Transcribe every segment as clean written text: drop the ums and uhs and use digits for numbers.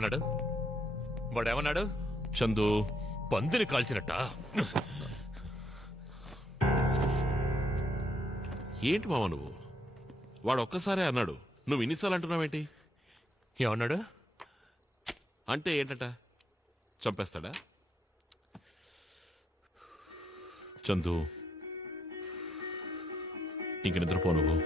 ఏమన్నాడు? వాడేమన్నాడు? చందు, పందిని కాల్చినట్ట. ఏంటి మావా నువ్వు? వాడు ఒక్కసారే అన్నాడు, నువ్వు ఇన్నిసార్లు అంటున్నావేంటి? ఏమన్నాడు? అంటే ఏంటట? చంపేస్తాడా? చందు, ఇంక నిద్రపో నువ్వు.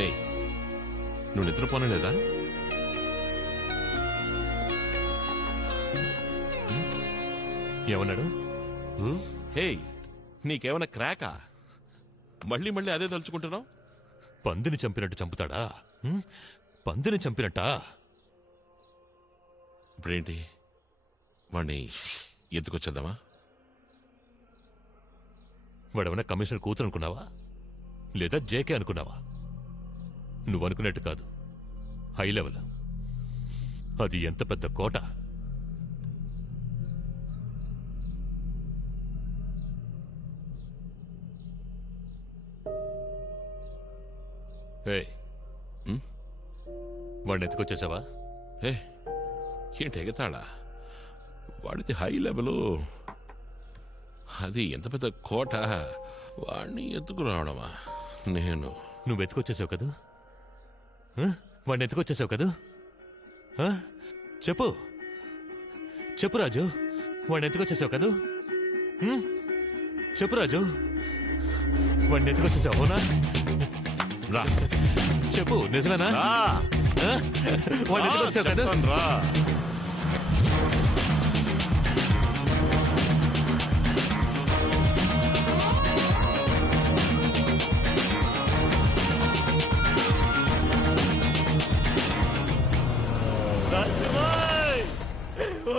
ఏయ్, నువ్వు నిద్రపోనే లేదా? ఏమన్నాడు? హే, నీకేమైనా క్రాకా? మళ్ళీ మళ్ళీ అదే తలుచుకుంటున్నావు? పందిని చంపినట్టు చంపుతాడా? పందిని చంపినట్టా? ఇప్పుడేంటి, వాణ్ణి ఎత్తుకొచ్చేద్దామా? వాడేమన్నా కమిషనర్ కూతురు అనుకున్నావా? లేదా జేకే అనుకున్నావా? నువ్వనుకున్నట్టు కాదు, హై లెవెల్. అది ఎంత పెద్ద కోట! వాడిని ఎత్తుకొచ్చేసావా? ఏ ఏంటి ఎగతాళా? వాడిది హై లెవెల్, అది ఎంత పెద్ద కోట, వాడిని ఎత్తుకురావడమా? నువ్వు ఎత్తుకొచ్చేసావు కదూ? వాడిని ఎత్తుకొచ్చేసావు కదూ? చెప్పు చెప్పు రాజు, వాడిని ఎత్తుకొచ్చేసావు కదూ? చెప్పు రాజు, వాడిని ఎత్తుకొచ్చేసావు అవునా? రా చెప్పు, నిజమేనా? వాడిని ఎత్తుకొచ్చావు కదా? రా.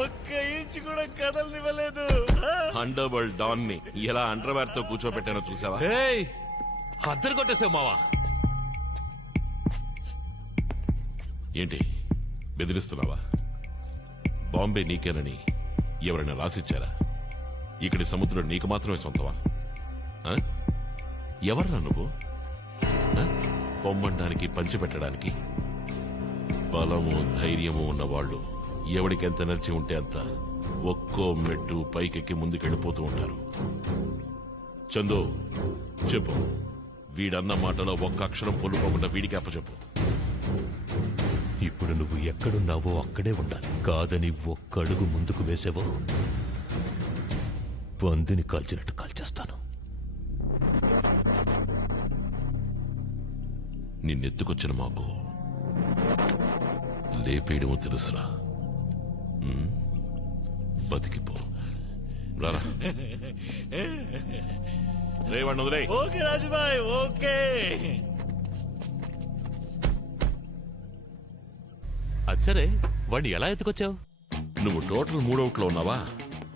ఒక్క ఇంచు కూడా కదలనివ్వలేదు. అండర్వరల్డ్ డాన్ ని ఎలా అండర్వేర్ తో కూర్చోబెట్టానో చూసావా? అద్దరు కొట్టేసావు మావా. ఏంటి బెదిరిస్తున్నావా? బాంబే నీకేనని ఎవరైనా రాసిచ్చారా? ఇక్కడి సముద్రం నీకు మాత్రమే సొంతమా? ఎవర్రా నువ్వు? పొమ్మండానికి పంచిపెట్టడానికి? బలము ధైర్యము ఉన్నవాళ్ళు ఎవడికి ఎంత ఎనర్జీ ఉంటే అంత ఒక్కో మెట్టు పైకెక్కి ముందుకెళ్ళిపోతూ ఉంటారు. చందు, చెప్పు, వీడన్న మాటలో ఒక్క అక్షరం పొల్లుపోకుండా వీడికి అప్పచెప్పు. ఇప్పుడు నువ్వు ఎక్కడున్నావో అక్కడే ఉండాలి. కాదని ఒక్కడుగు ముందుకు వేసావో పందిని కాల్చినట్టు కాల్చేస్తాను. నిన్నెత్తుకొచ్చిన మాకు లేపేయడమో తెలుసురా. బతికిపో. రారా, రేవాణ్ణి వదిలే. Okay Rajubhai, okay. అది సరే, వాడిని ఎలా ఎత్తుకొచ్చావు? నువ్వు టోటల్ మూడవుట్లో ఉన్నావా?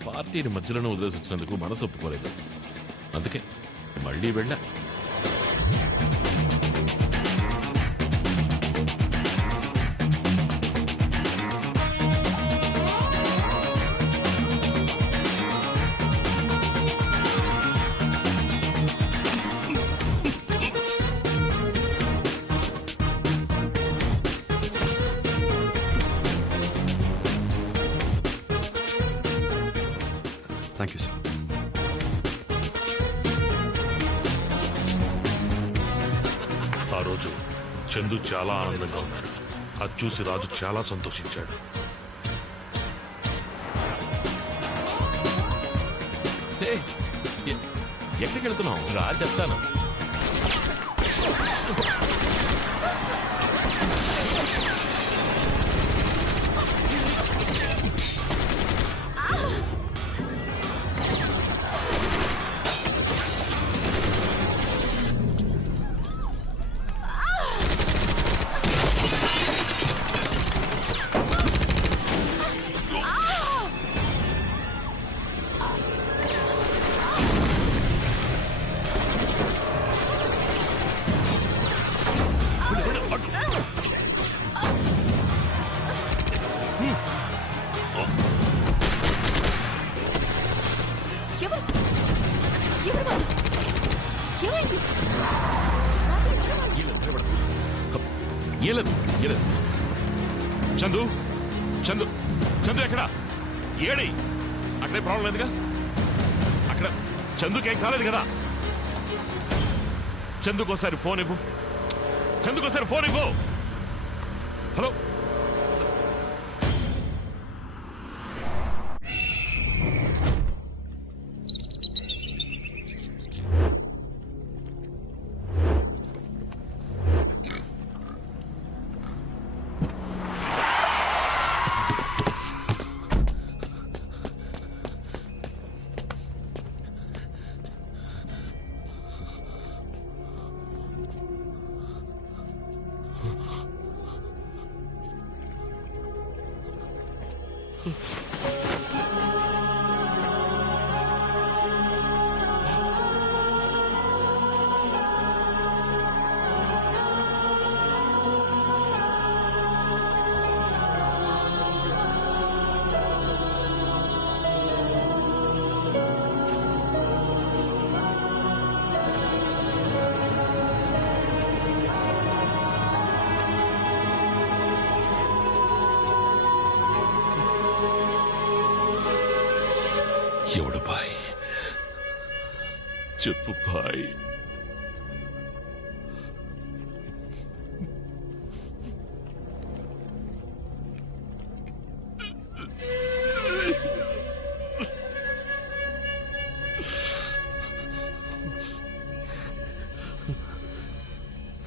పార్టీని మధ్యలోనే వదిలేసి వచ్చినందుకు మనసు ఒప్పుకోలేదు, అందుకే మళ్ళీ వెళ్ళా. Thank you sir. ఆ రోజు చందు చాలా ఆనందంగా ఉన్నాడు. అది చూసి రాజు చాలా సంతోషించాడు. ఎక్కడికి వెళ్తున్నావు? రా చెప్తాను. ఎవరు ఎవరు వాళ్ళు? ఏమైంది? రాజు, ఎవరు వాళ్ళు? చందు చందు చందు ఎక్కడా ఏడి అక్కడే ప్రాబ్లం లేదుగా అక్కడ చందుకేం కాలేదు కదా చందుకోసారి ఫోన్ ఇవ్వు చందుకోసారి ఫోన్ ఇవ్వు హలో ఎవడు బాయ్ చెప్పు బాయ్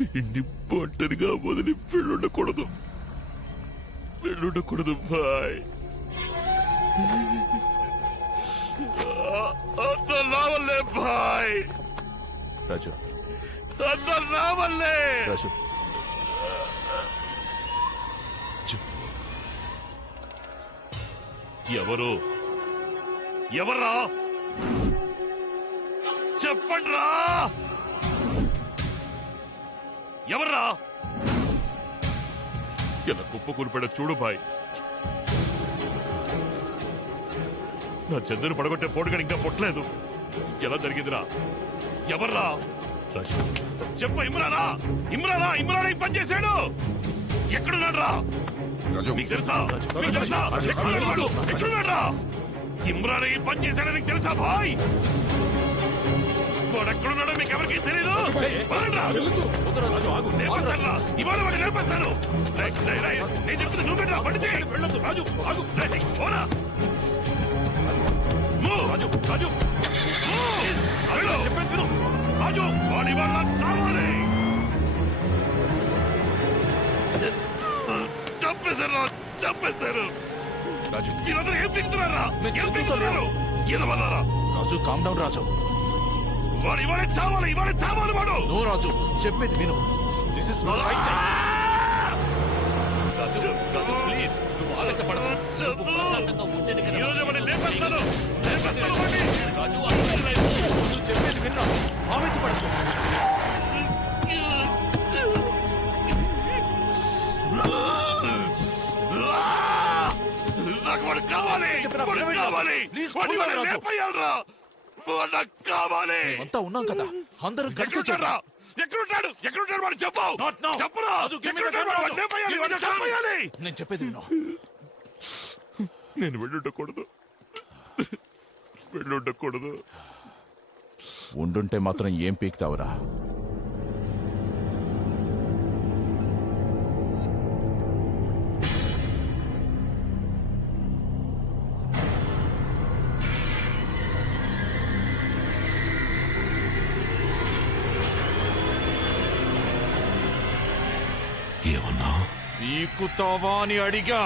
పిండి ఒంటరిగా వదిలి వెళ్ళుండకూడదు బాయ్ అందరు రావల్లే భాయ్ రాజు అందరు రావల్లే రాజు ఎవరు ఎవర్రా చెప్పండి రా ఎవర్రా ఎలా కుప్ప కూలిపడ చూడు బాయ్ నా చంద్రుని పడగొట్టే పోటుగా ఇంకా పొట్టలేదు ఎలా జరిగిందిరా ఎవర్రా రాజు చెప్ప ఇమ్రానా ఈ పని చేశాడు ఎక్కడున్నాడు రా మీకు తెలుసా ఎక్కడున్నాడు రా ఇమ్రాన్ ఈ పని చేశాడని నీకు తెలుసా భాయ్ వాడు ఎక్కడున్నాడో మీకు ఎవరికి తెలీదు ఇవాళ వాడు నేర్పిస్తాను నేను చెప్తుంది నువ్వు పెట్టా పడితే వెళ్ళొద్దు రాజు పోరా రాజు రాజు రాజు వాడి వల్ల కావాలి చంపేశారు రాజు వీళ్ళందరూ ఏం పీకుతున్నారా ఏదవల్లారా రాజు కామ్ డౌన్ రాజు వాడు ఇవాళే చావాలి వాడు నో రాజు చెప్పేది విను this is not right Raju please నువ్వు ఆవేశపడకు నువ్వు ప్రశాంతంగా ఉంటేనే కదా ఈరోజు వాడిని లేపేస్తాను వాడిని. రాజు అసలు నువ్వు చెప్పేది విన్నా ఆవేశపడకు నాకు వాడు కావాలి వాడిని లేపేయాలిరా వాడు నాకు కావాలి అంతా ఉన్నాం కదా అందరూ కలిసి ఎక్కడున్నాడు వాడు చెప్పు Not now. చెప్పరా రాజు, give me the gun, రాజు. వాడిని చంపేయాలి నేను చెప్పేది విను నేను వెళ్ళుండకూడదు ఉండుంటే మాత్రం ఏం పీక్తావురా ఏమన్నా పీకుతావా అని అడిగా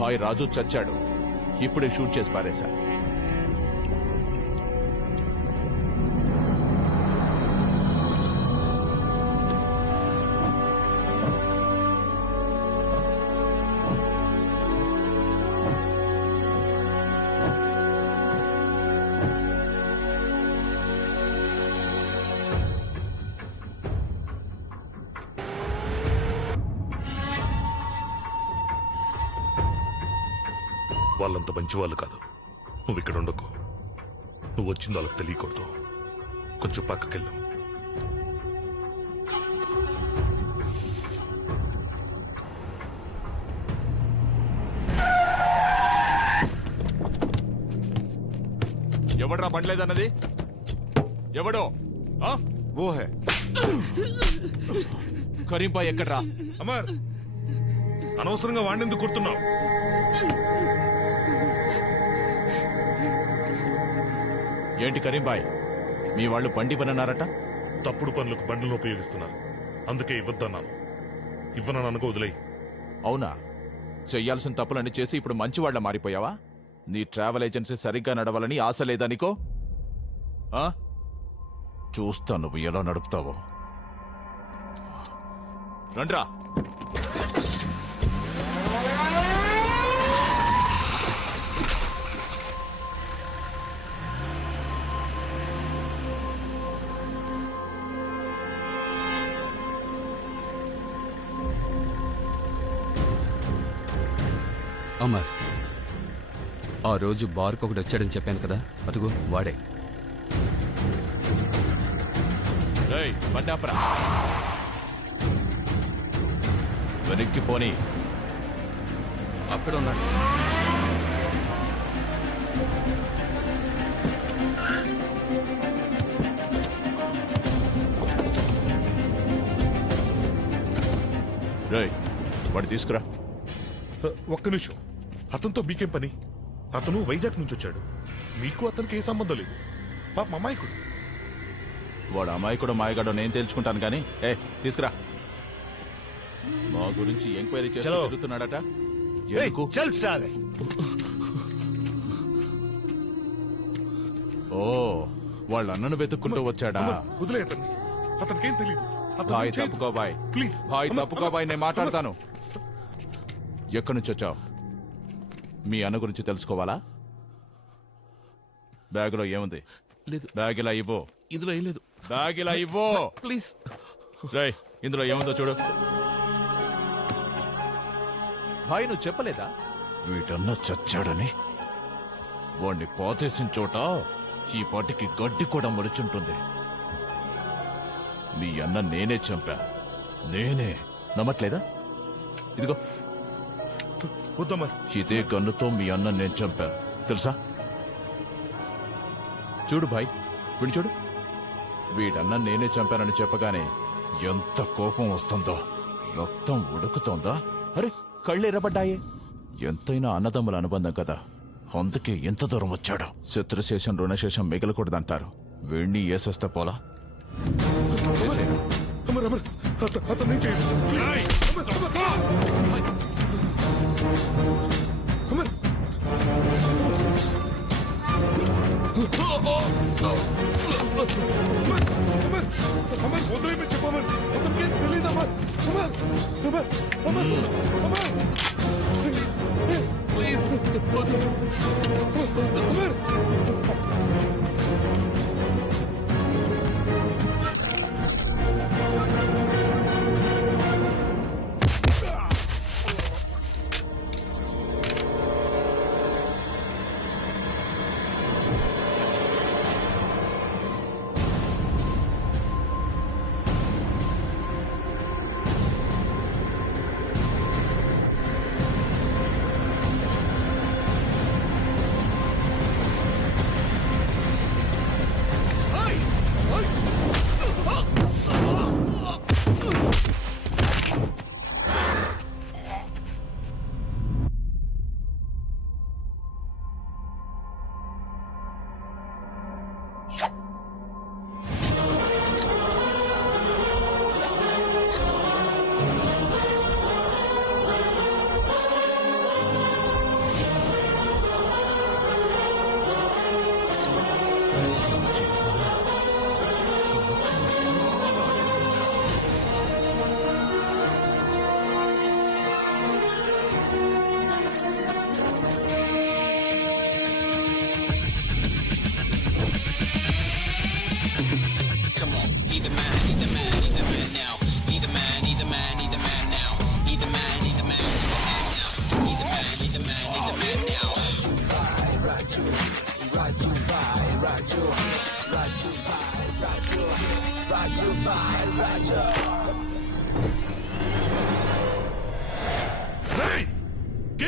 భాయ్ రాజు చచ్చాడు. ఇప్పుడే షూట్ చేసి పారేశా. వాళ్ళంత మంచి వాళ్ళు కాదు. నువ్వు ఇక్కడ ఉండకు. నువ్వు వచ్చింది వాళ్ళకి తెలియకూడదు. కొంచెం పక్కకెళ్ళు. ఎవడ్రా బండ్లేదన్నది? ఎవడో? ఆ? ఓ హే కరీం భాయ్ ఎక్కడ్రా? అమర్, అనవసరంగా వాడిని కొడుతున్నావు. ఏంటి కరీం భాయ్, మీ వాళ్ళు బండి పనన్నారట? తప్పుడు పనులకు బండ్లను ఉపయోగిస్తున్నారు. అందుకే ఇవ్వద్దన్నాను. ఇవ్వనని అనుకో, వదిలేయి. అవునా? చెయ్యాల్సిన తప్పులన్నీ చేసి ఇప్పుడు మంచివాళ్ల మారిపోయావా? నీ ట్రావెల్ ఏజెన్సీ సరిగ్గా నడవాలని ఆశ లేదా నీకో? ఆ? చూస్తా నువ్వు ఎలా నడుపుతావో. రండ్రా. అమర్, ఆ రోజు బార్కు ఒకటి వచ్చాడని చెప్పాను కదా, అదుగో వాడే. ఏయ్, బండి ఆపరా. వెనక్కి పోనీ. అక్కడ ఉన్నాడు. రేయ్, వాడు తీసుకురా. ఒక్క నిమిషం. అతనితో మీకేం పని? అతను వైజాగ్ నుంచి వచ్చాడు. మీకు అతనికి ఏ సంబంధం లేదు. పాప అమాయకుడు. వాడు అమాయకుడు మాయగాడో నేను తెలుసుకుంటాను కానీ తీసుకురా. మా గురించి ఎంక్వైరీ చేసి చలో. తిరుగుతున్నాడట. ఏయ్, ఎందుకు? చల్ సాలే. ఓ, వాళ్ళ అన్నను వెతుక్కుంటూ వచ్చాడా? వదిలే అతన్ని. అతనికేం తెలియదు. భాయ్ తప్పుకో బాయ్. ప్లీజ్ భాయ్ తప్పుకో బాయ్, నేను మాట్లాడతాను. ఎక్కడి నుంచి వచ్చావు? మీ అన్న గురించి తెలుసుకోవాలా? బ్యాగులో ఏముంది? లేదు, బ్యాగ్ ఇలా ఇవ్వు. ఇందులో ఏం లేదు. బ్యాగ్ ఇలా ఇవ్వు. ప్లీజ్. రేయ్, ఇందులో ఏముందో చూడు. భాయ్, నువ్వు చెప్పలేదా వీటన్న చచ్చాడని? వాణ్ణి పాతేసిన చోట ఈ పాటికి గడ్డి కూడా మొలుచుంటుంది. మీ అన్న నేనే చంపా. నేనే. నమ్మట్లేదా? ఇదిగో, వద్దమ్మా. ఇదే గన్నుతో మీ అన్న నేను చంపా, తెలుసా? చూడు భాయ్, వీడు చూడు. వీడన్న నేనే చంపానని చెప్పగానే ఎంత కోపం వస్తుందో, రక్తం ఉడుకుతోందా? అరే, కళ్ళు ఎర్రబడ్డాయే. ఎంతైనా అన్నదమ్ముల అనుబంధం కదా, అందుకే ఎంత దూరం వచ్చాడు. శత్రుశేషం రుణశేషం మిగలకూడదంటారు. వీణ్ణి ఏసేస్తే పోలా. వేసేయ్. అమర్, అమర్, అతను ఏం చేయదు. అమర్, అమర్, వదిలేయమని చెప్పు అమర్. అతనికేం తెలీదు అమర్. అమర్, అమర్, అమర్, అమర్, ప్లీజ్, అమర్.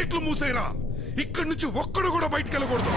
గేట్లు మూసేరా. ఇక్కడి నుంచి ఒక్కడు కూడా బయటికి వెళ్ళకూడదు.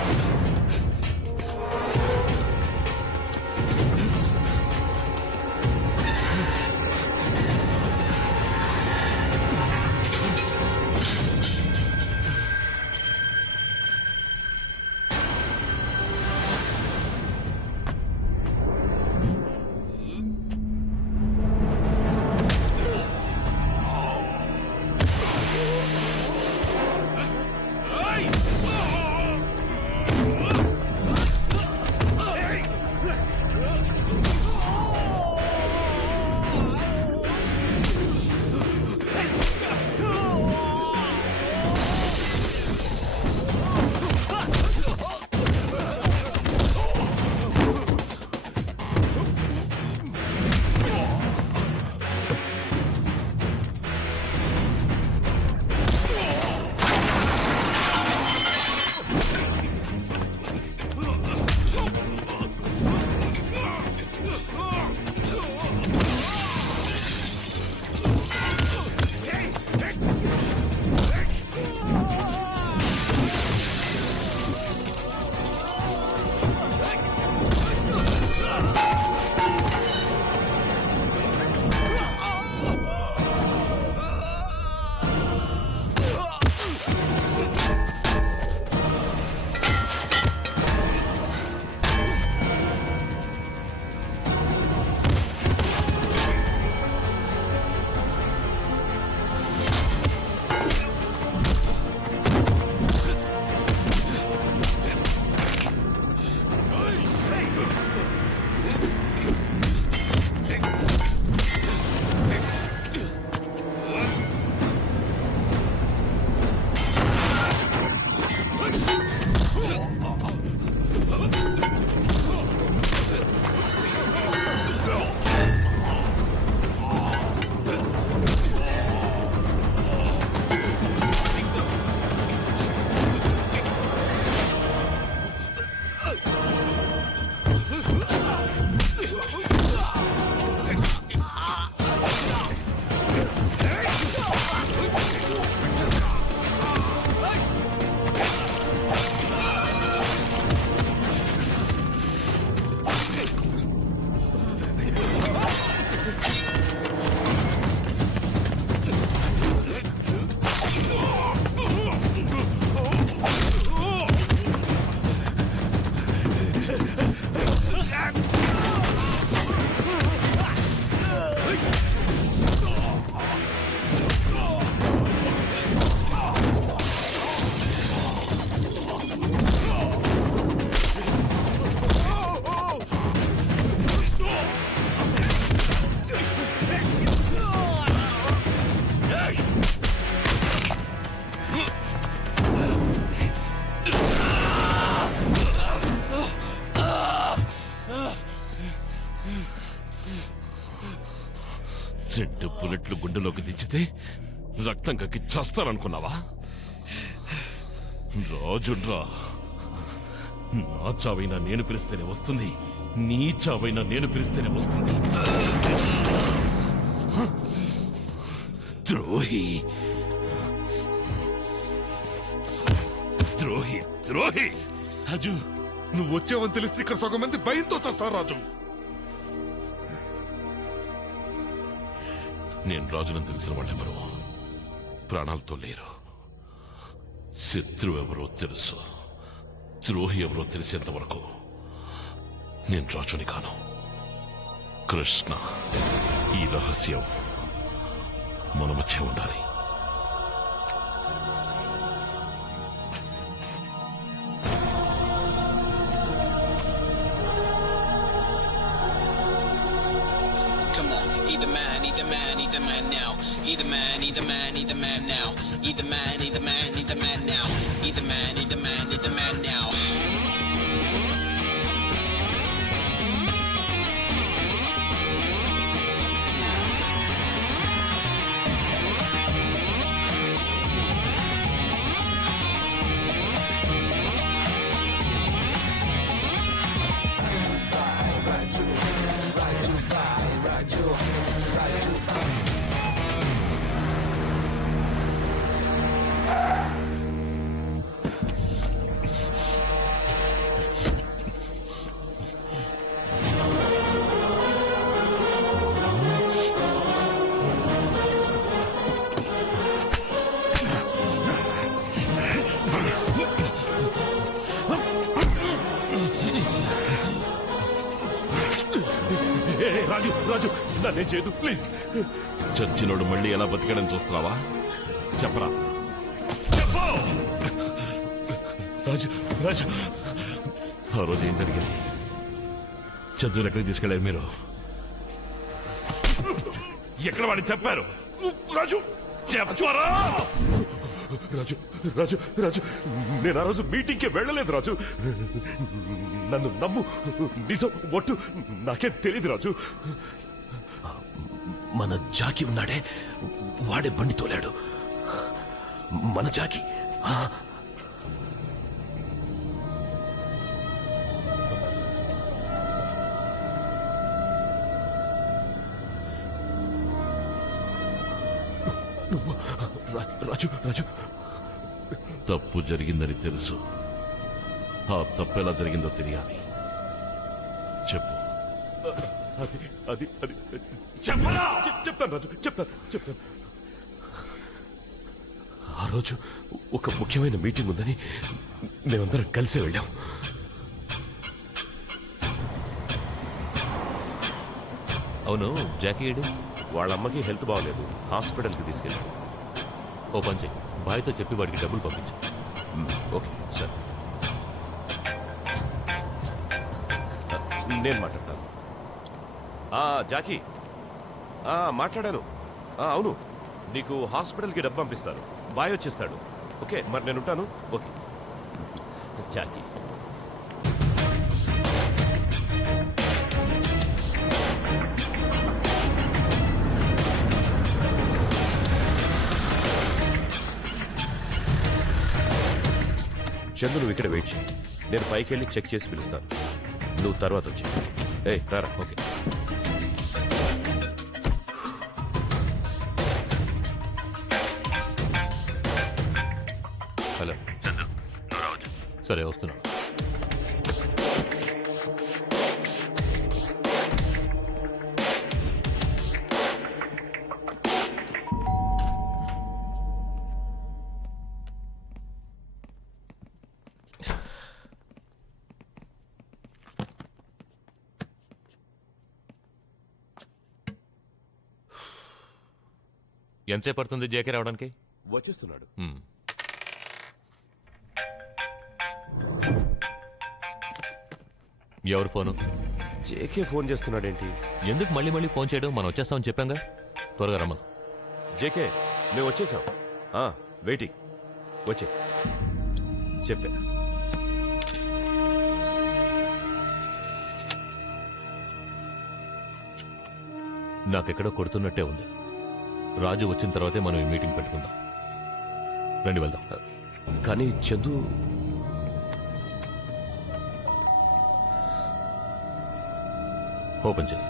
రెండు బుల్లెట్లు గుండెలోకి దించితే రక్తం కక్కి చస్తారనుకున్నావా? రాజుడ్రా, నా చావైనా నేను పిలిస్తేనే వస్తుంది, నీ చావైనా నేను పిలిస్తేనే వస్తుంది. ద్రోహి, ద్రోహి, ద్రోహి! రాజు, నువ్వు వచ్చావని తెలిస్తే ఇక్కడ సగం మంది భయంతో చేస్తారు రాజు. నేను రాజునని తెలిసిన వాళ్ళెవరో ప్రాణాలతో లేరు. శత్రువు ఎవరో తెలుసు, ద్రోహి ఎవరో తెలిసేంత వరకు నేను రాజుని కాను. కృష్ణ, ఈ రహస్యం మన మధ్య ఉండాలి. Come on, he the man, he the man, he the man now. He the man, he the man, he the man now. He the man, he the man, he the man now. He the man, he the man, he the man now. రాజు నన్నేం చేయదు please. చచ్చినోడు మళ్ళీ ఎలా బతికాడని చూస్తున్నావా? చెప్పరా. రాజు రాజు ఆ రోజు ఏం జరిగింది? చంద్రుని ఎక్కడికి తీసుకెళ్లారు మీరు? ఎక్కడ వాడిని చెప్పారు? రాజు చెప్పరా. రాజు రాజు రాజు నేను ఆ రోజు మీటింగ్కి వెళ్ళలేదు రాజు. నన్ను నమ్ము, నిజం ఒట్టు, నాకేం తెలియదు రాజు. మన జాకి ఉన్నాడే, వాడే బండి తోలాడు. మన జాకి. రాజు రాజు తప్పు జరిగిందని తెలుసు. ఆ తప్పు ఎలా జరిగిందో తెలియాలి. చెప్పు. అది అది అది చెప్పరా. చెప్తాను రాజు, చెప్తాను. ఆ రోజు ఒక ముఖ్యమైన మీటింగ్ ఉందని మేమందరం కలిసి వెళ్ళాం. అవును, జాకీ ఏడి? వాళ్ళ అమ్మకి హెల్త్ బాగలేదు, హాస్పిటల్కి తీసుకెళ్ళి. ఓ పని చెయ్యి, బాయ్తో చెప్పి వాడికి డబ్బులు పంపించు. Okay sir. నేను మాట్లాడతాను. జాకీ మాట్లాడాను. అవును, నీకు హాస్పిటల్కి డబ్బు పంపిస్తారు. బాయ్ వచ్చేస్తాడు. ఓకే, మరి నేను ఉంటాను. Okay Jackie. చందు, నువ్వు ఇక్కడ వెయిట్ చేయి. నేను పైకి వెళ్ళి చెక్ చేసి పిలుస్తాను. నువ్వు తర్వాత వచ్చి. రారా. ఓకే. హలో, సరే వస్తున్నా. ఎంతసేపు పడుతుంది జేకే రావడానికి? వచ్చేస్తున్నాడు. ఎవరు ఫోను? JK phone చేస్తున్నాడేంటి? ఎందుకు మళ్ళీ మళ్ళీ ఫోన్ చేయడం? మనం వచ్చేస్తామని చెప్పాంగా, త్వరగా రమ్మను. జేకే, మేము వచ్చేసాం. వెయిటింగ్. వచ్చే చెప్పా. నాకెక్కడో కొడుతున్నట్టే ఉంది. రాజు వచ్చిన తర్వాతే మనం ఈ మీటింగ్ పెట్టుకుందాం. రండి వెళ్దాం. కానీ చందు, ఓపెన్ చేయి.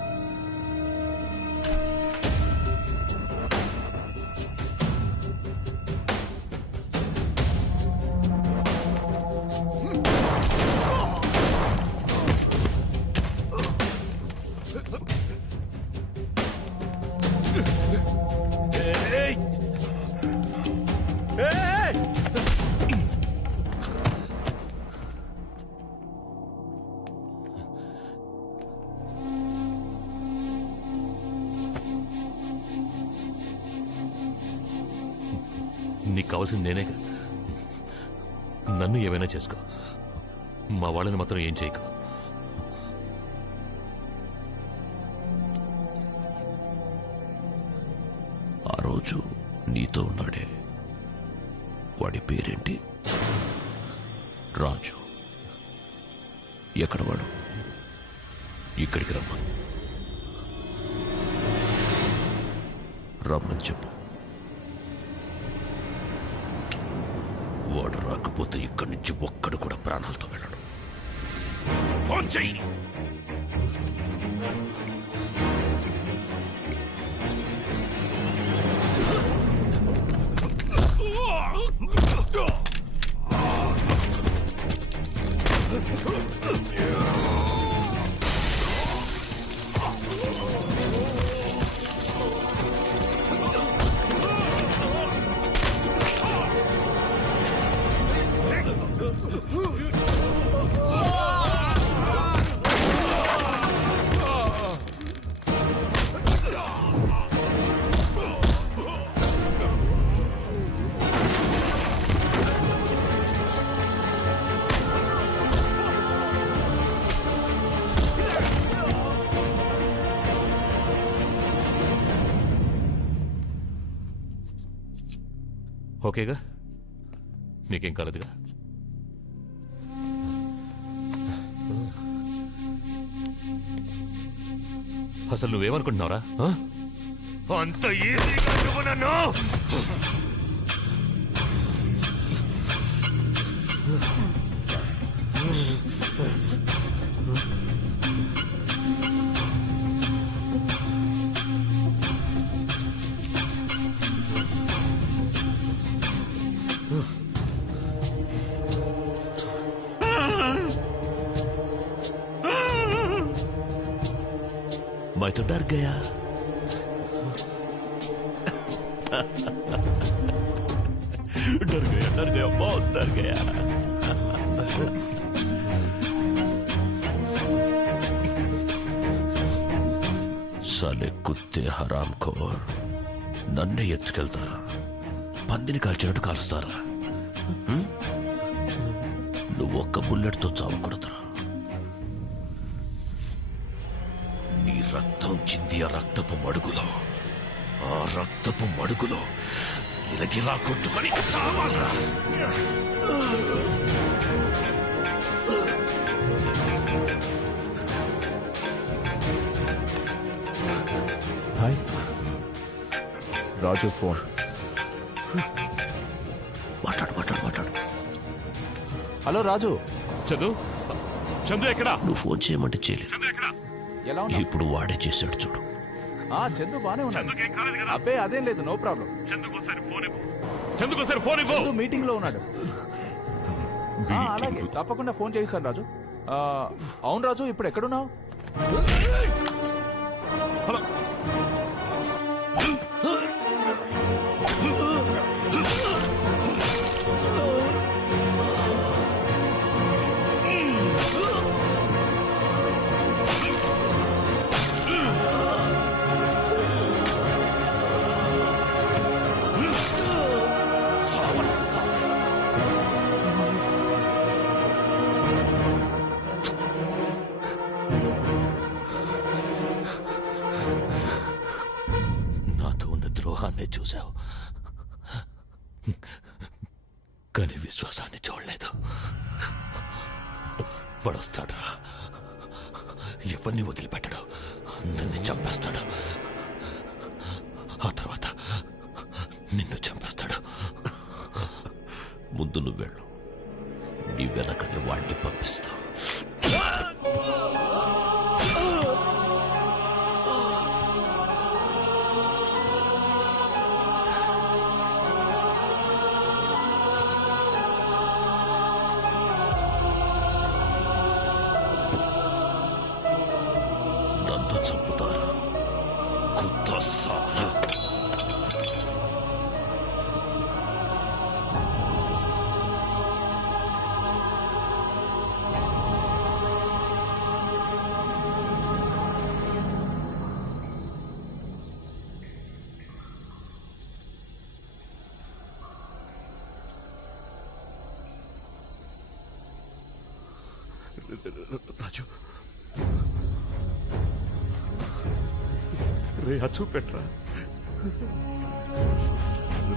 నీకు కావాల్సింది నేనే కదా. నన్ను ఏమైనా చేసుకో, మా వాళ్ళని మాత్రం ఏం చేయకు. ఆ రోజు నీతో ఉన్నాడే, వాడి పేరేంటి? రాజు. ఎక్కడ వాడు? ఇక్కడికి రమ్మని చెప్పు. వాడు రాకపోతే ఇక్కడి నుంచి ఒక్కడు కూడా ప్రాణాలతో వెళ్ళడు. ఫోన్ చెయ్యి. ఓకేగా, నీకేం కాలేదుగా? అసలు నువ్వేమనుకుంటున్నావురా? అంత ఈజీగా నువ్వు నన్ను मैं तो डर गया। डर गया, बहुत डर गया। साले कुत्ते हराम खोर నన్నే ఎత్తుకెళ్తారా? పందిని కాల్చినట్టు కాలుస్తారా? నువ్వు ఒక్క బుల్లెట్తో చావకూడదురా. నీ రక్తం చింది ఆ రక్తపు మడుగులో, ఆ రక్తపు మడుగులో గిలగిలా కొట్టుకొని చావాలరా. హాయ్ రాజు ఫోన్. మాట్లాడు మాట్లాడు మాట్లాడు. హలో రాజు. చందు ఎక్కడా? నువ్వు ఫోన్ చేయమంటే చేయలేదు. ఎలా ఉన్నావు? ఇప్పుడు వాడే చేశాడు చూడు. చందు బానే ఉన్నాడు. అబ్బే అదేం లేదు, నో ప్రాబ్లం. చందుకోసారి ఫోన్ ఇవ్వు. చందు మీటింగ్ లో ఉన్నాడు. అలాగే తప్పకుండా ఫోన్ చేయిస్తాను రాజు. అవును రాజు, ఇప్పుడు ఎక్కడున్నావు? నాతో ఉన్న ద్రోహాన్ని చూశావు, కానీ విశ్వాసాన్ని చూడలేదు. పడొస్తాడు, ఎవరిని వదిలిపెట్టడు, అందరినీ చంపేస్తాడు. ఆ తర్వాత నిన్ను చంపేస్తాడు. ముందు నువ్వు వెళ్ళు, నీ వెనకనే వాడిని పంపిస్తావు. నన్ను చంపుతారా కుత్త సాలా? రాజు, రే అచ్చు పెట్రా.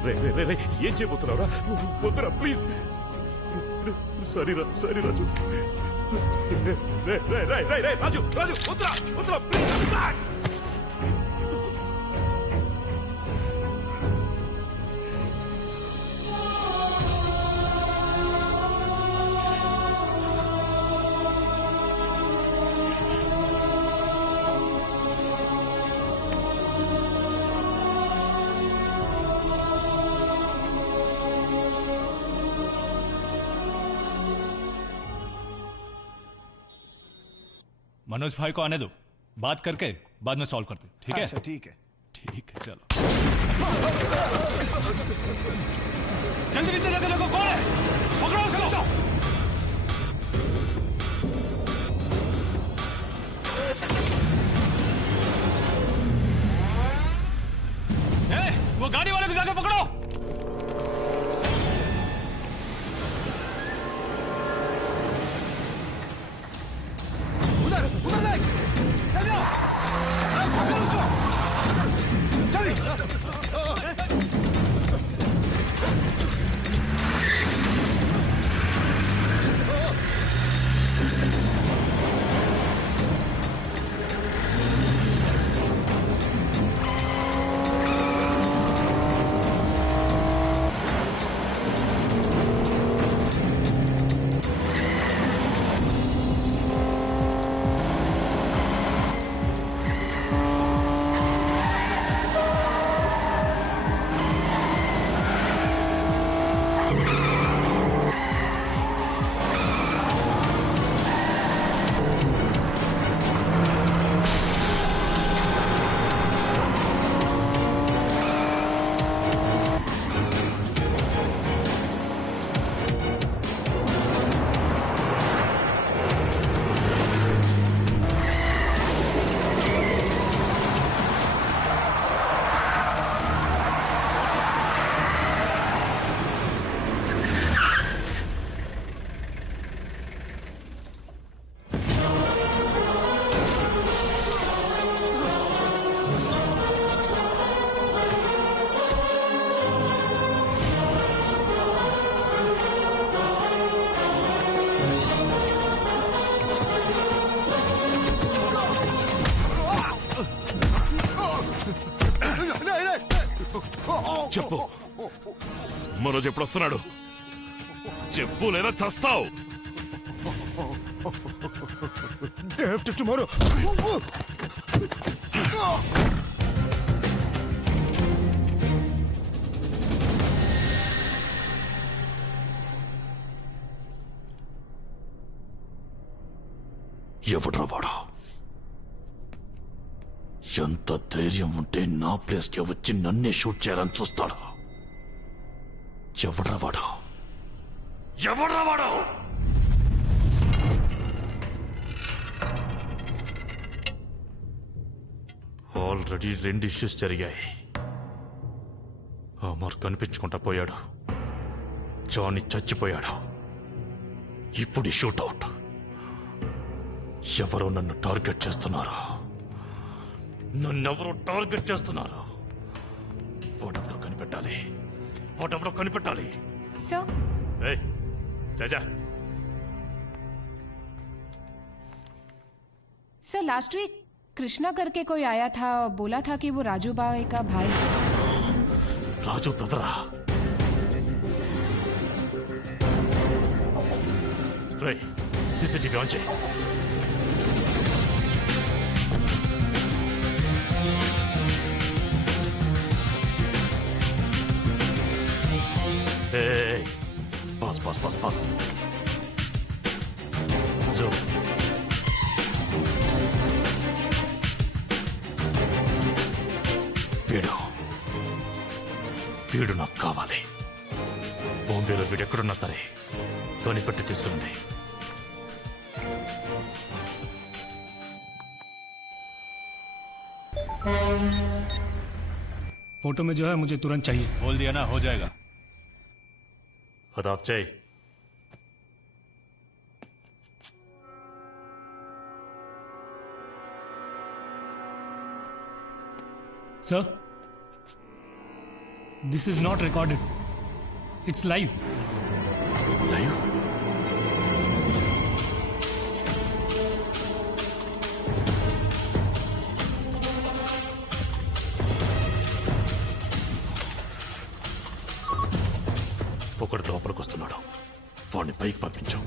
రే రే రే రే, ఏం చేయబోతున్నావురా? వద్దురా ప్లీజ్. సారీ రాజు. రే రే రే రే రే రాజు రాజు, వద్దురా ప్లీజ్. मनोज भाई को आने दो, बात करके बाद में सॉल्व करते. ठीक है? ठीक है. ठीक है, चलो. जल्दी नीचे जाकर देखो कौन है. पकड़ो उसको. वो गाड़ी वाले को जाकर पकड़ो. చెప్పు మనోజ్ ఎప్పుడు వస్తున్నాడు? చెప్పు లేదా చస్తావు. టుమారో. ఎవడ్రా వాడా? ఎంత ధైర్యం ఉంటే నా ప్లేస్కి వచ్చి నన్నే షూట్ చేయాలని చూస్తాడా? ఎవడ్రా వాడా? ఎవడ్రా వాడా? ఆల్రెడీ 2 ఇష్యూస్ జరిగాయి. అమర్ కనిపించుకుంటా పోయాడు, జానీ చచ్చిపోయాడు. ఇప్పుడు షూట్అవుట్. ఎవరో నన్ను టార్గెట్ చేస్తున్నారు. నన్నెవరో టార్గెట్ చేస్తున్నారు. వాడెవడో కనిపెట్టాలి. వాడెవడో కనిపెట్టాలి. सर ఏయ్, जा सर लास्ट वीक कृष्णा करके कोई आया था, बोला था कि वो राजू बाई का भाई है. రాజు బ్రదరా? రేయ్, సీసీటీవీ ఆన్ చేయి. Hey, pass. Zoom. వీడు నాకు కావాలి. బాంబేలో వీడు ఎక్కడున్నా సరే కనిపెట్టి తీసుకురండి. फोटो में जो है मुझे तुरंत चाहिए. बोल दिया ना, हो जाएगा. అదాప్ చేయి. Sir, this is not recorded. It's live. Live? ఒకడు లోపలికి వస్తున్నాడు. వాడిని పైకి పంపించాం.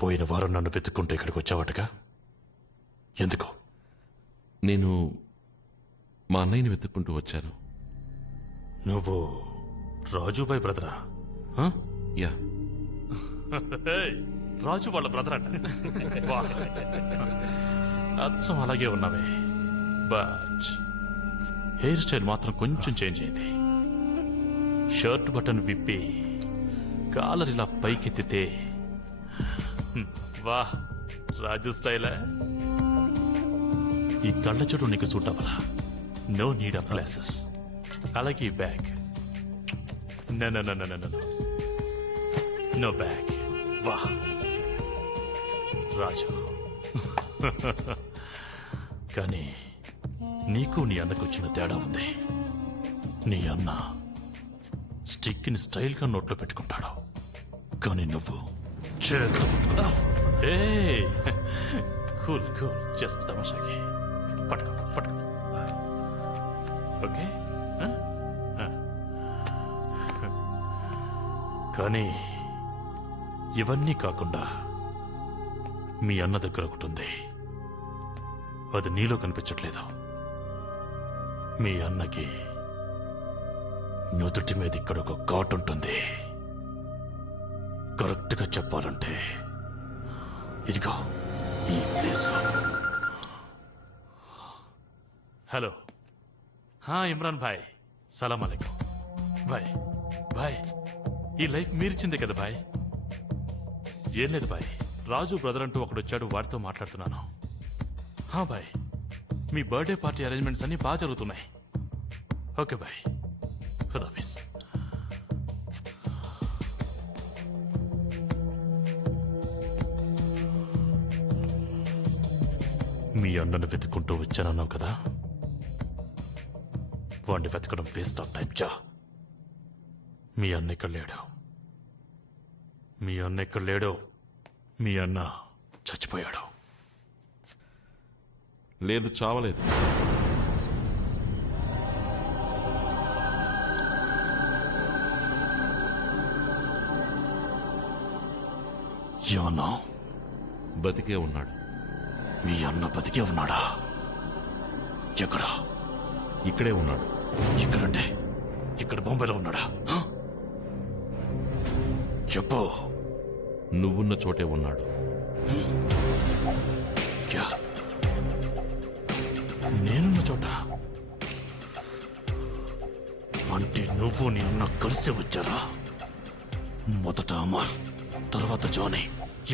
పోయిన వారం నన్ను వెతుక్కుంటే ఇక్కడికి వచ్చావటగా? ఎందుకు? నేను మా అన్నయ్యని వెతుక్కుంటూ వచ్చాను. నువ్వు రాజుబాయ్ బ్రదరా? యా, రాజు వాళ్ళ బ్రదర్ అంట. వాహ్. అచ్చం అలాగే ఉన్నావే. బట్ హెయిర్ స్టైల్ మాత్రం కొంచెం చేంజ్ అయింది. షర్ట్ బటన్ విప్పి కాలర్ ఇలా పైకెత్తితే వాహ్, రాజు స్టైలా? ఈ కళ్ళ చూడు నీకు సూట్ అవ్వలా. No need of glasses. అలాగే ఈ బ్యాగ్. No bag. వాహ్ రాజు. కానీ నీకు నీ అన్నకు వచ్చిన తేడా ఉంది. నీ అన్న స్టిక్ని స్టైల్గా నోట్లో పెట్టుకుంటాడు, కానీ నువ్వు చేతు. కూల్ జస్ట్ తమాషాకి. పట్టుకో. ఓకే. కానీ ఇవన్నీ కాకుండా మీ అన్న దగ్గర ఒకటి ఉంది. అది నీలో కనిపించట్లేదు. మీ అన్నకి నుదుటి మీద ఇక్కడ ఒక ఘాట్ ఉంటుంది. కరెక్ట్గా చెప్పాలంటే ఇదిగో ఈ ప్లేస్లో. హలో. ఇమ్రాన్ భాయ్, సలాం అలైకుం. భాయ్ ఈ లైఫ్ మీరిచ్చిందే కదా భాయ్. ఏం లేదు భాయ్, రాజు బ్రదర్ అంటూ ఒకడు వచ్చాడు, వాడితో మాట్లాడుతున్నాను. భాయ్, మీ బర్త్డే పార్టీ అరేంజ్మెంట్స్ అన్ని బాగా జరుగుతున్నాయి. ఓకే భాయ్, ఖుదాఫిజ్. మీ అన్నను వెతుక్కుంటూ వచ్చానన్నావు కదా, వాడిని వెతకడం వేస్ట్ ఆఫ్ టైం. చా, మీ అన్న ఇక్కడ లేడు. మీ అన్న ఇక్కడ లేడు. మీ అన్న చచ్చిపోయాడు. లేదు, చావలేదు. ఏమన్నా? బతికే ఉన్నాడు. మీ అన్న బతికే ఉన్నాడా? ఎక్కడ? ఇక్కడే ఉన్నాడు. ఇక్కడంటే ఇక్కడ బొంబాయిలో ఉన్నాడా? హ? చెప్పు. నువ్వున్న చోటే ఉన్నాడు. క్యా? నేనున్న చోట అంటే నువ్వు నీ అన్న కలిసి వచ్చారా? మొదట అమర్, తర్వాత జానీ,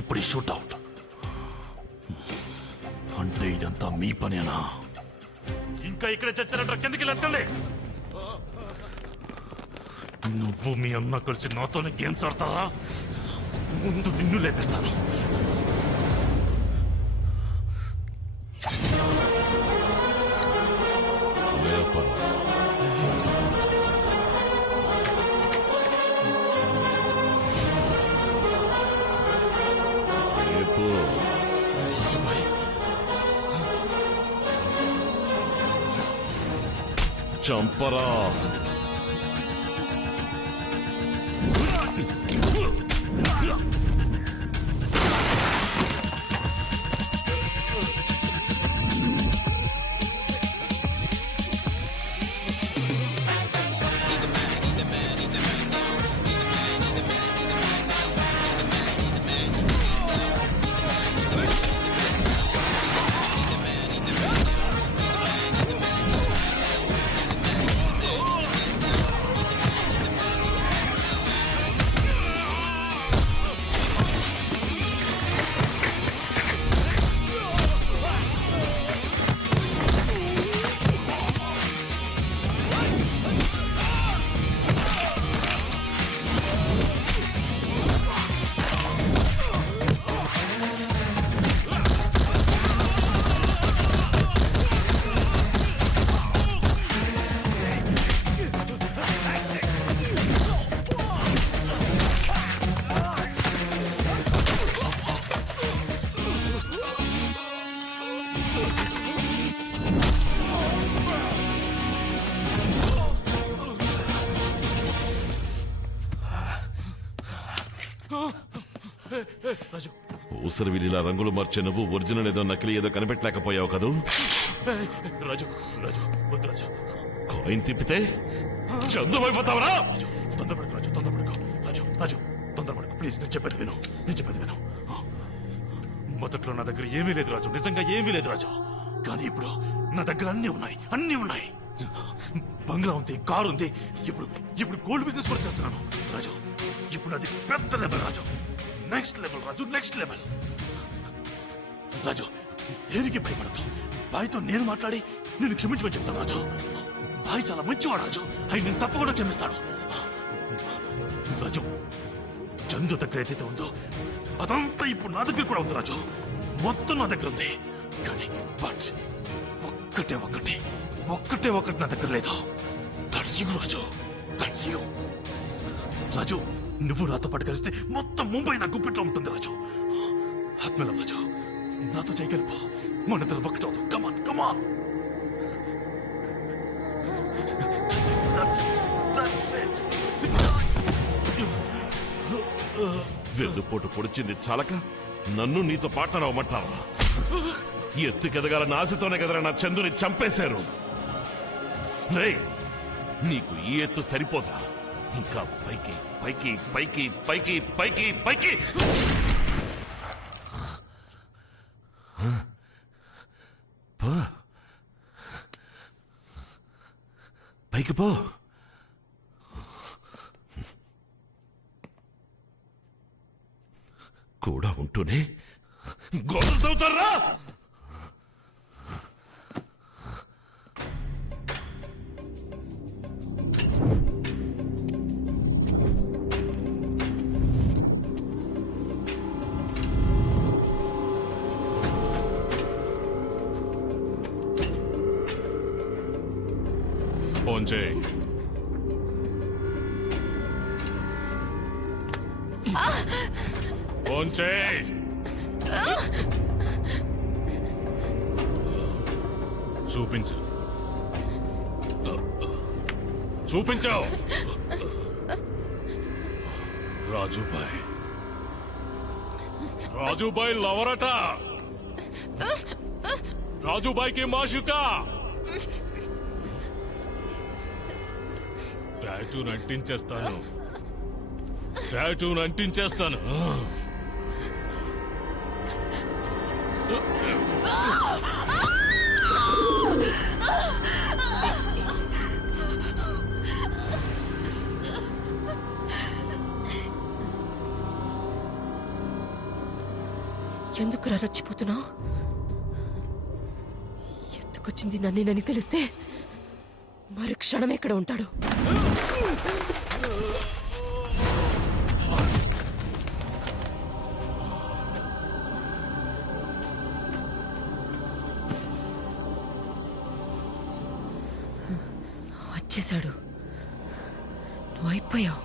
ఇప్పుడు షూట్అవుట్. అంటే ఇదంతా మీ పనేనా? ఇంకా ఇక్కడ చచ్చారంట. కిందకి లెక్కండి. నువ్వు మీ అన్న కలిసి నాతోనే గేమ్స్ ఆడతారా? ముందు నిన్ను లేపేస్తాను. లేపరా. లేపు. చంపరా. రాజు, ఊసరి విల్లిలా రంగులు మార్చే నువ్వు ఒరిజినల్ ఏదో నకిలీ ఏదో కనిపెట్టలేకపోయావు కదూ. రాజు, రాజు, వద్దు రాజు. కాయిన్ తిప్పితే చందుమైపోతావరా? తొందరపడకు రాజు, తొందరపడకు. రాజు, రాజు, తొందరపడకు ప్లీజ్. నేను చెప్పేది విను, నేను చెప్పేది విను. మొదట్లో నా దగ్గర ఏమీ లేదు రాజు, నిజంగా ఏమీ లేదు రాజు. కానీ ఇప్పుడు నా దగ్గర అన్నీ ఉన్నాయి, అన్నీ ఉన్నాయి. బంగ్లా ఉంది, కారు ఉంది. ఇప్పుడు గోల్డ్ బిజినెస్ కూడా చేస్తున్నాను రాజు. ఇప్పుడు అది పెద్ద లెవెల్ రాజు, నెక్స్ట్ లెవెల్ రాజు, నెక్స్ట్ లెవెల్. రాజు, దేనికి భయపడదు. బాయ్తో నేను మాట్లాడి నేను క్షమించమని చెప్తాను రాజు. బాయ్ చాలా మంచివాడు రాజు, ఆయన నేను తప్పకుండా క్షమిస్తాడు. రాజు, చందు దగ్గర ఏదైతే ఉందో అదంతా ఇప్పుడు నా దగ్గర కూడా ఉంది రాజు. మొత్తం నా దగ్గర ఉంది. కానీ బట్ ఒక్కటే నా దగ్గర లేదు. That's you Raju, that's you. Raju, నువ్వు నాతో పాటు కలిస్తే మొత్తం ముంబై నా గుప్పిట్లో ఉంటుంది రాజు. ఆత్మల రాజు, నాతో చేయగలిపా. మన ఇద్దరు ఒకటవుతాం. కమాన్, కమాన్. వెన్నుపోటు పొడిచింది చాలక నన్ను నీతో పాటనవమంటావా? ఎత్తుకెదగాలన్న ఆశతోనే కదరా నా చందుని చంపేశారు. రేయ్, నీకు ఈ ఎత్తు సరిపోదా? ఇంకా పైకి పైకి పైకి పైకి పైకి పైకి పో, పైకి పో. కూడా ఉంటూనే గోడలు తవ్వుతారా? ఫోన్ చేయి. ఫోన్ చేయి. చూపించు. చూపించావు. రాజుబాయ్, రాజుబాయ్ లవరట. రాజుబాయ్కి మాషుకా. టాటూని అంటించేస్తాను. టాటూని అంటించేస్తాను. ఎందుకు రచ్చిపోతున్నావు? ఎందుకొచ్చింది నన్నేనని తెలిస్తే మరి క్షణం ఎక్కడ ఉంటాడు? వచ్చేశాడు. నువ్వు అయిపోయావు.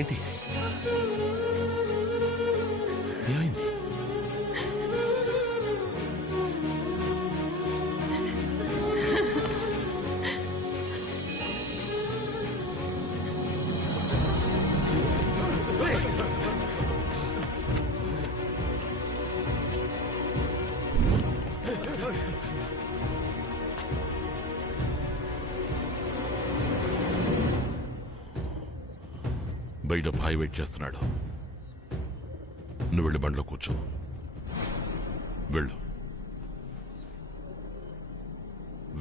ఏంటి ఏమైంది? బయట భాయ్ వెయిట్ చేస్తున్నాడు. నువ్వు వెళ్ళి బండిలో కూర్చో. వెళ్ళు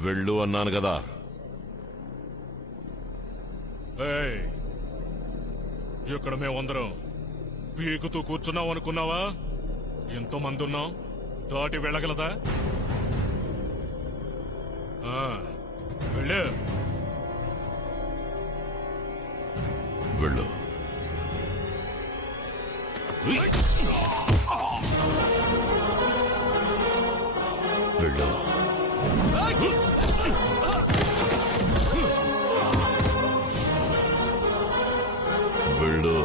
వెళ్ళు అన్నాను కదా. ఇక్కడ మేమందరం పీకుతూ కూర్చున్నాం అనుకున్నావా? ఎంతోమంది ఉన్నాం, దాటి వెళ్ళగలదా? వెళ్ళు వెళ్ళు. వెళ్ళు. వెళ్ళు.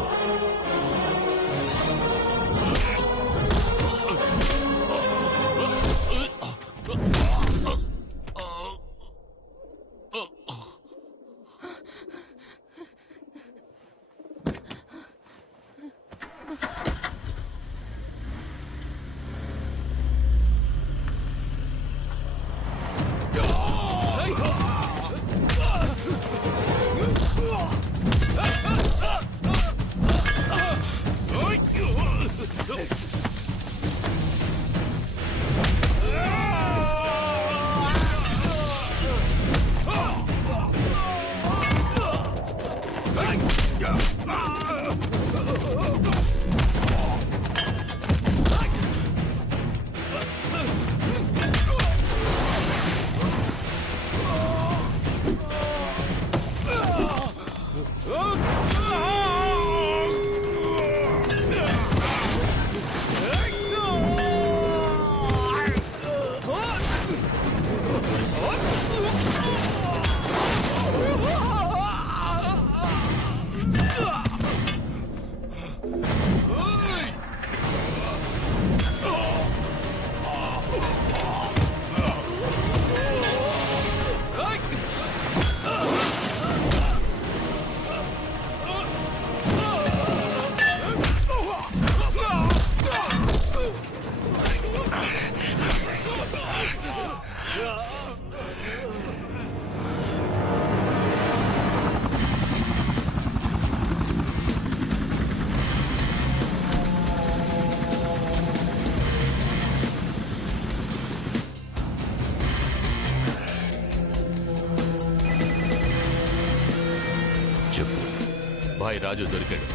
భాయ్ రాజు దొరికాడు.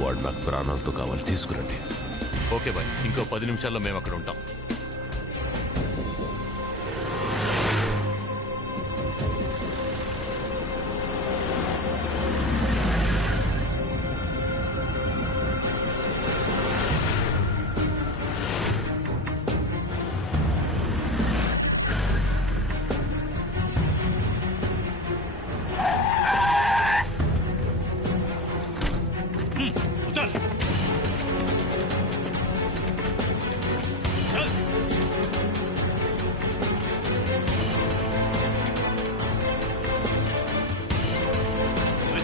వాడు నాకు ప్రాణాలతో కావాలి, తీసుకురండి. ఓకే భాయ్, ఇంకో 10 నిమిషాల్లో మేము అక్కడ ఉంటాం. उतर चल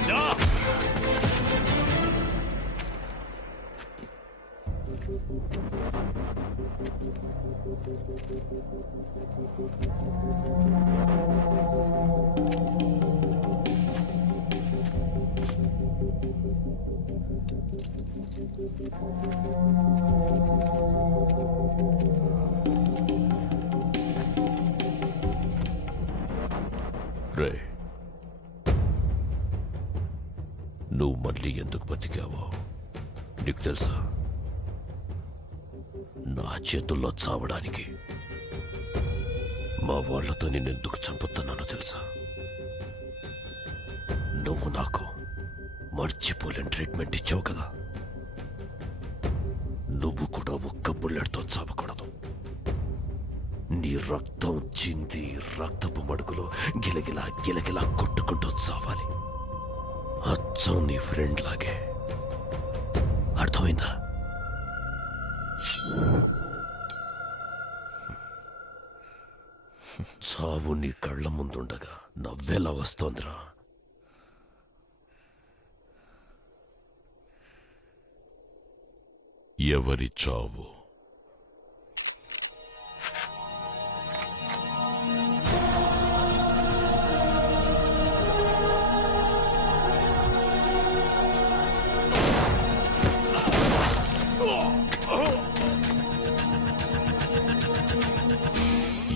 जा రే, నువ్వు మళ్ళీ ఎందుకు బతికావో నీకు తెలుసా? నా చేతుల్లో చావడానికి. మా వాళ్లతో నేనెందుకు చంపుతున్నానో తెలుసా? నువ్వు నాకు మర్చిపోలేని ట్రీట్మెంట్ ఇచ్చావు కదా, నువ్వు కూడా ఒక్క బుల్లెట్తో చావకూడదు. నీ రక్తం చింది రక్తపు మడుగులో గిలగిలా గిలగిలా కొట్టుకుంటూ చావాలి. అచ్చం నీ ఫ్రెండ్ లాగే. అర్థమైందా? చావు నీ కళ్ళ ముందుండగా నవ్వేలా వస్తోందిరా. ఎవరి చావు?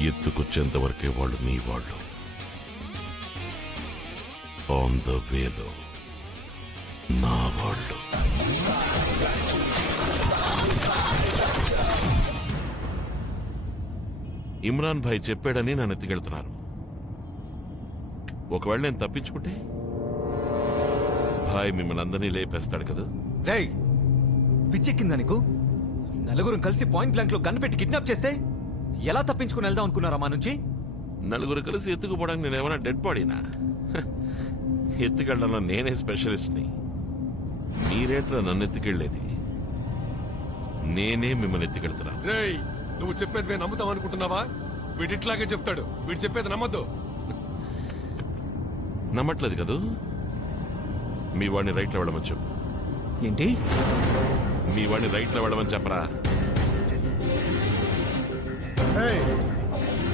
ఎత్తుకొచ్చేంత వరకే వాళ్ళు నీ వాళ్ళు. ఆన్ ద వేలో నా వాళ్ళు. ఇమ్రాన్ భాయ్ చెప్పాడని నన్ను ఎత్తుకెళ్తున్నారు. ఒకవేళ నేను తప్పించుకుంటే భాయ్ మిమ్మల్ని అందరినీ లేపేస్తాడు కదా. రేయ్, పిచ్చెక్కిందా నీకు? నలుగురు కలిసి పాయింట్ బ్లాంక్ లో గన్ పెట్టి కిడ్నాప్ చేస్తే ఎలా తప్పించుకుని వెళ్దాం అనుకున్నారా మా నుంచి? నలుగురు కలిసి ఎత్తుకుపోవడానికి నేనేమైనా డెడ్ బాడీనా? ఎత్తుకెళ్ళడంలో నేనే స్పెషలిస్ట్ని. మీరేట్రా నన్ను ఎత్తుకెళ్ళేది? నేనే మిమ్మల్ని ఎత్తుకెళ్తున్నాను. రేయ్, నువ్వు చెప్పేది మేము నమ్ముతాం అనుకుంటున్నావా? వీడిట్లాగే చెప్తాడు, వీడు చెప్పేది నమ్మద్దు. నమ్మట్లేదు కదూ? మీ వాడిని రైట్లో వెళ్ళమని చెప్పు. ఏంటి? మీ వాడిని రైట్లో వెళ్ళమని చెప్పరా?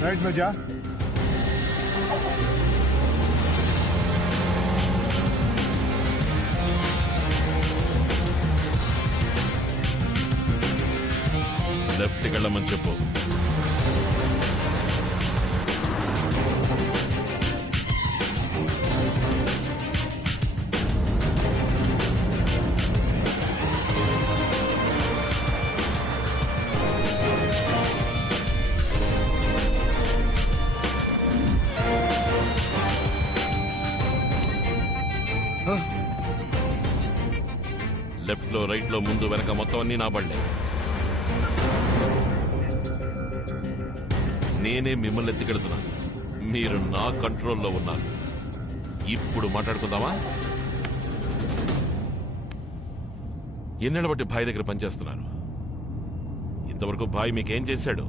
राइट में जा. లెఫ్ట్కి వెళ్ళమని చెప్పు. లెఫ్ట్ లో రైట్ లో ముందు వెనక మొత్తం అన్ని నా బళ్ళే. నేనే మిమ్మల్ని ఎత్తికెడుతున్నాను. మీరు నా కంట్రోల్లో ఉన్నారు. ఇప్పుడు మాట్లాడుకుందామా? ఎన్నేళ్ల బట్టి భాయ్ దగ్గర పనిచేస్తున్నారు. ఇంతవరకు భాయ్ మీకేం చేశాడు?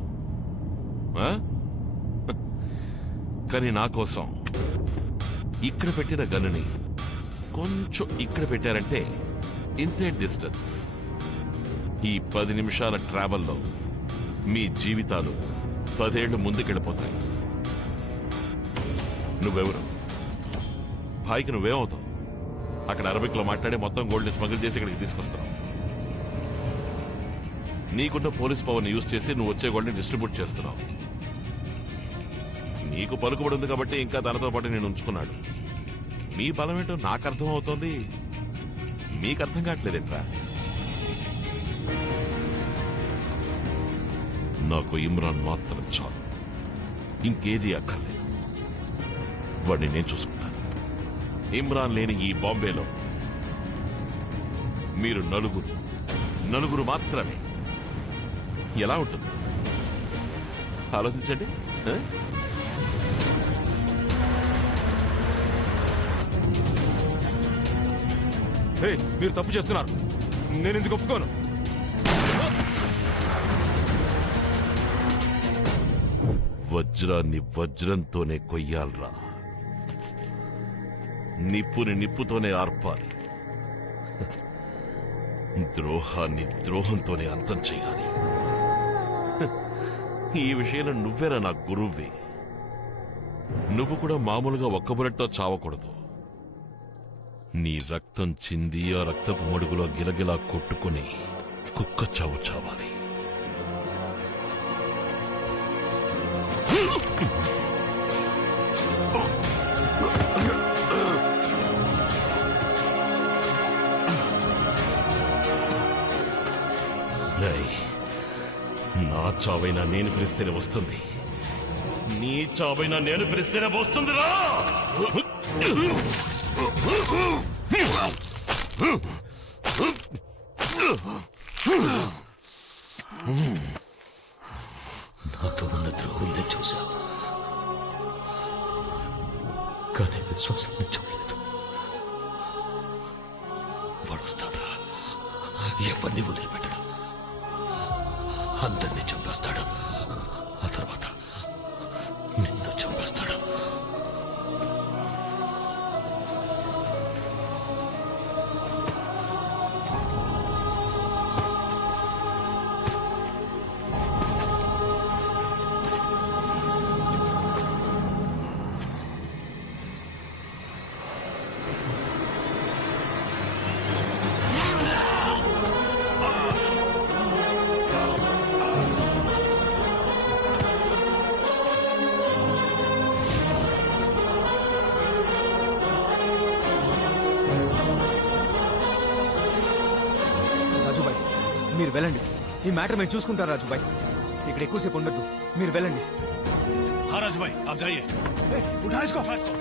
కానీ నా కోసం ఇక్కడ పెట్టిన గన్నుని కొంచెం ఇక్కడ పెట్టారంటే ఇంతే డిస్టెన్స్. ఈ 10 నిమిషాల ట్రావెల్లో మీ జీవితాలు 10 ఏళ్లు ముందుకెళ్ళిపోతాయి. నువ్వెవరు? భాయ్కి నువ్వేమవుతావు? అక్కడ అరబిక్ లో మాట్లాడే మొత్తం గోల్డ్ స్మగుల్ చేసి ఇక్కడికి తీసుకొస్తావు. నీకున్న పోలీస్ పవర్ ని యూజ్ చేసి నువ్వు వచ్చే గోల్డ్ ని డిస్ట్రిబ్యూట్ చేస్తున్నావు. నీకు పలుకుబడి ఉంది కాబట్టి ఇంకా తనతో పాటు నేను ఉంచుకున్నాడు. మీ బలం ఏంటో నాకు అర్థం అవుతోంది. మీకు అర్థం కావట్లేదేంట్రా? నాకు ఇమ్రాన్ మాత్రం చాలు, ఇంకేది అక్కర్లేదు. వాడిని నేను చూసుకుంటాను. ఇమ్రాన్ లేని ఈ బాంబేలో మీరు నలుగురు మాత్రమే. ఎలా ఉంటుంది ఆలోచించండి. మీరు తప్పు చేస్తున్నారు, నేను ఎందుకు ఒప్పుకోను. వజ్రాన్ని వజ్రంతోనే కొయ్యాలరా, నిప్పుని నిప్పుతోనే ఆర్పాలి, ద్రోహాన్ని ద్రోహంతోనే అంతం చేయాలి. ఈ విషయంలో నువ్వేరా నా గురువ్వి. నువ్వు కూడా మామూలుగా ఒక్క బుల్లెట్తో చావకూడదు. నీ రక్తం చింది ఆ రక్తపు మడుగులో గిలగిలా కొట్టుకుని కుక్క చావు చావాలి. నా చావైనా నేను పిలిస్తేనే వస్తుంది, నీ చావైనా నేను పిలిస్తేనే వస్తుందిరా. నాతో ఉన్న ద్రోహుల్ని చూశావు, కానీ విశ్వాసాన్ని చూడలేదు. వాడు వస్తాడా? ఎవరిని వదిలిపెట్టడు, అందరినీ చంపేస్తాడు. ఆ తర్వాత నిన్ను చంపేస్తాడు. రాజుబాయ్, మీరు వెళ్ళండి. ఈ మ్యాటర్ మేము చూసుకుంటాం రాజుబాయ్. ఇక్కడ ఎక్కువసేపు ఉండదు, మీరు వెళ్ళండి. हाँ राजू भाई आप जाइए। उठा इसको, उठा इसको।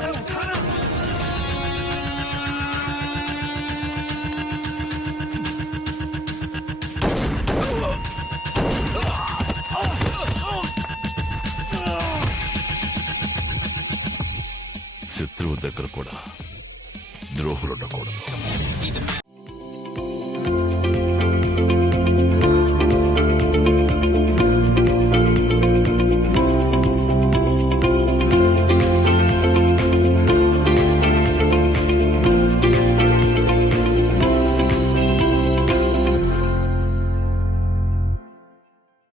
अरे उठाना। శత్రువు దగ్గర కూడా ద్రోహులు ఉండకూడదు.